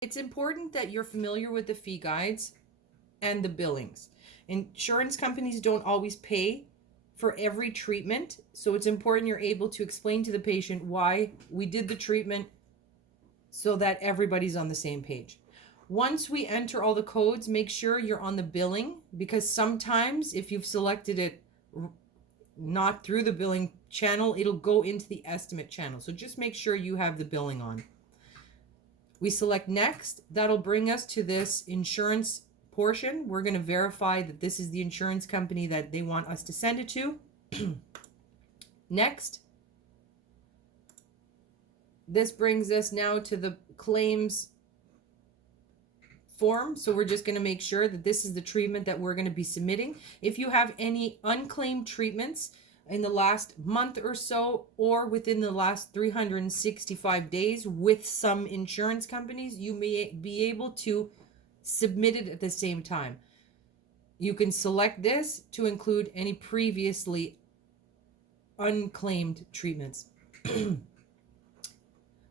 It's important that you're familiar with the fee guides and the billings. Insurance companies don't always pay for every treatment, so it's important you're able to explain to the patient why we did the treatment so that everybody's on the same page. Once we enter all the codes, make sure you're on the billing, because sometimes if you've selected it not through the billing channel, it'll go into the estimate channel. So just make sure you have the billing on. We select next. That'll bring us to this insurance portion. We're going to verify that this is the insurance company that they want us to send it to. Next. This brings us now to the claims form. So we're just going to make sure that this is the treatment that we're going to be submitting. If you have any unclaimed treatments in the last month or so, or within the last 365 days with some insurance companies, you may be able to submit it at the same time. You can select this to include any previously unclaimed treatments.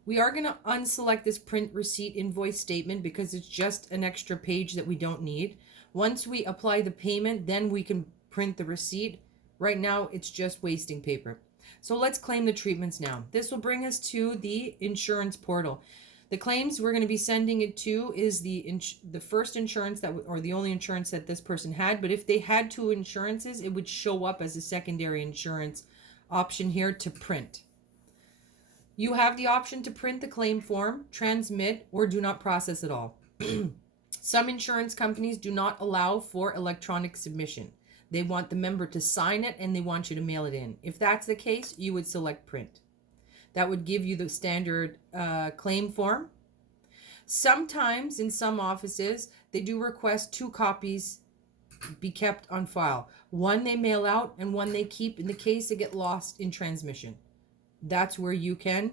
We are going to unselect this print receipt invoice statement because it's just an extra page that we don't need. Once we apply the payment, then we can print the receipt. Right now, it's just wasting paper. So let's claim the treatments now. This will bring us to the insurance portal. The claims we're going to be sending it to is the first insurance or the only insurance that this person had. But if they had two insurances, it would show up as a secondary insurance option here to print. You have the option to print the claim form, transmit, or do not process at all. Some insurance companies do not allow for electronic submission. They want the member to sign it and they want you to mail it in. If that's the case, you would select print. That would give you the standard claim form. Sometimes in some offices, they do request 2 copies be kept on file. One they mail out and one they keep in the case they get lost in transmission. That's where you can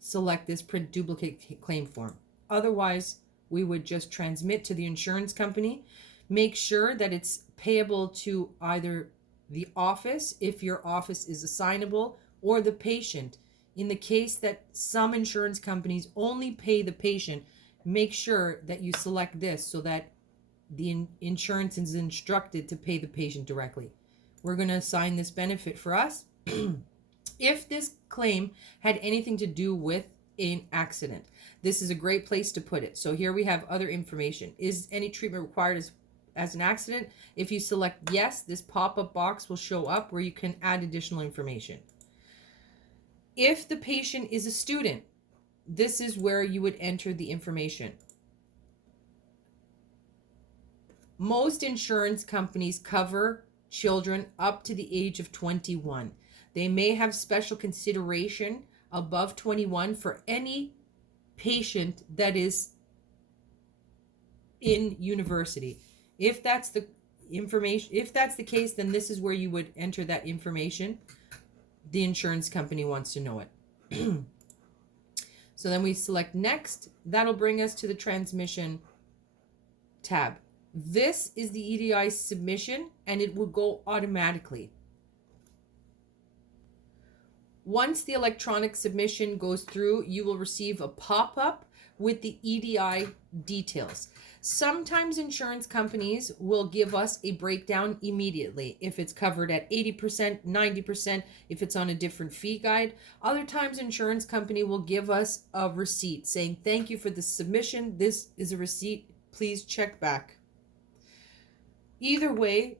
select this print duplicate claim form. Otherwise, we would just transmit to the insurance company. Make sure that it's payable to either the office, if your office is assignable, or the patient. In the case that some insurance companies only pay the patient, make sure that you select this so that the insurance is instructed to pay the patient directly. We're going to assign this benefit for us. If this claim had anything to do with an accident, this is a great place to put it. So here we have other information. Is any treatment required as an accident? If you select yes, this pop-up box will show up where you can add additional information. If the patient is a student, this is where you would enter the information. Most insurance companies cover children up to the age of 21. They may have special consideration above 21 for any patient that is in university. If that's the case, then this is where you would enter that information. The insurance company wants to know it. So then we select next. That'll bring us to the transmission tab. This is the EDI submission and it will go automatically. Once the electronic submission goes through, you will receive a pop-up with the EDI details. Sometimes insurance companies will give us a breakdown immediately if it's covered at 80%, 90%, if it's on a different fee guide. Other times insurance company will give us a receipt saying, thank you for the submission. This is a receipt. Please check back. Either way,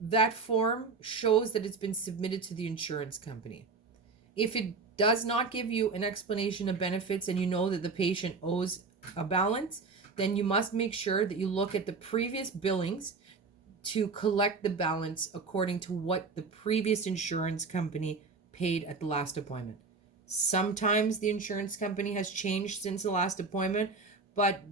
that form shows that it's been submitted to the insurance company. If it does not give you an explanation of benefits and you know that the patient owes a balance, then you must make sure that you look at the previous billings to collect the balance according to what the previous insurance company paid at the last appointment. Sometimes the insurance company has changed since the last appointment, but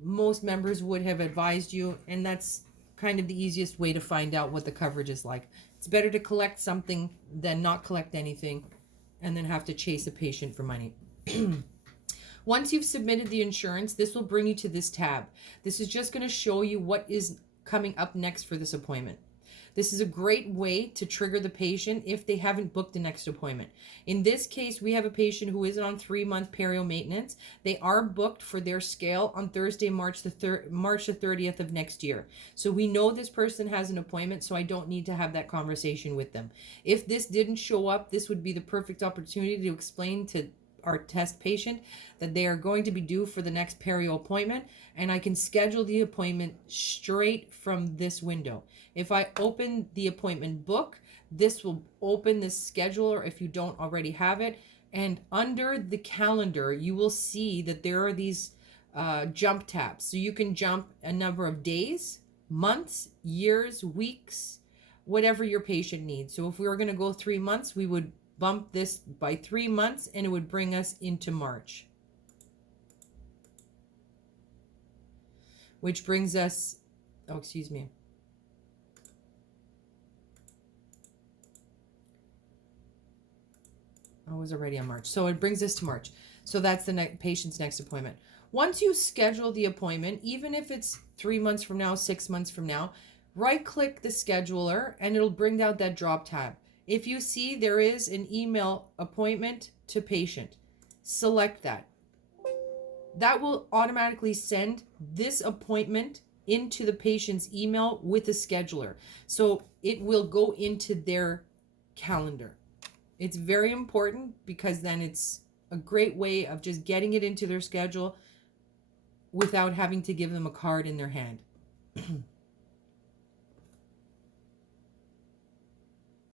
most members would have advised you, and that's kind of the easiest way to find out what the coverage is like. It's better to collect something than not collect anything and then have to chase a patient for money. Once you've submitted the insurance, this will bring you to this tab. This is just going to show you what is coming up next for this appointment. This is a great way to trigger the patient if they haven't booked the next appointment. In this case, we have a patient who is on 3-month perio maintenance. They are booked for their scale on Thursday, March the 30th of next year. So we know this person has an appointment, so I don't need to have that conversation with them. If this didn't show up, this would be the perfect opportunity to explain to our test patient that they are going to be due for the next perio appointment, and I can schedule the appointment straight from this window. If I open the appointment book, this will open this scheduler if you don't already have it, and under the calendar you will see that there are these jump tabs. So you can jump a number of days, months, years, weeks, whatever your patient needs. So if we were going to go 3 months, we would bump this by 3 months and it would bring us into March. Which brings us, oh, excuse me. I was already on March. So it brings us to March. So that's the patient's next appointment. Once you schedule the appointment, even if it's 3 months from now, 6 months from now, right-click the scheduler and it'll bring out that drop tab. If you see there is an email appointment to patient, select that. That will automatically send this appointment into the patient's email with the scheduler. So it will go into their calendar. It's very important because then it's a great way of just getting it into their schedule without having to give them a card in their hand.